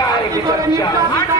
চাই বিচার চাই।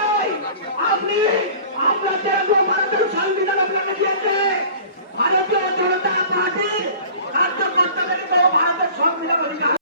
সংবিধান আপনাকে দিয়েছে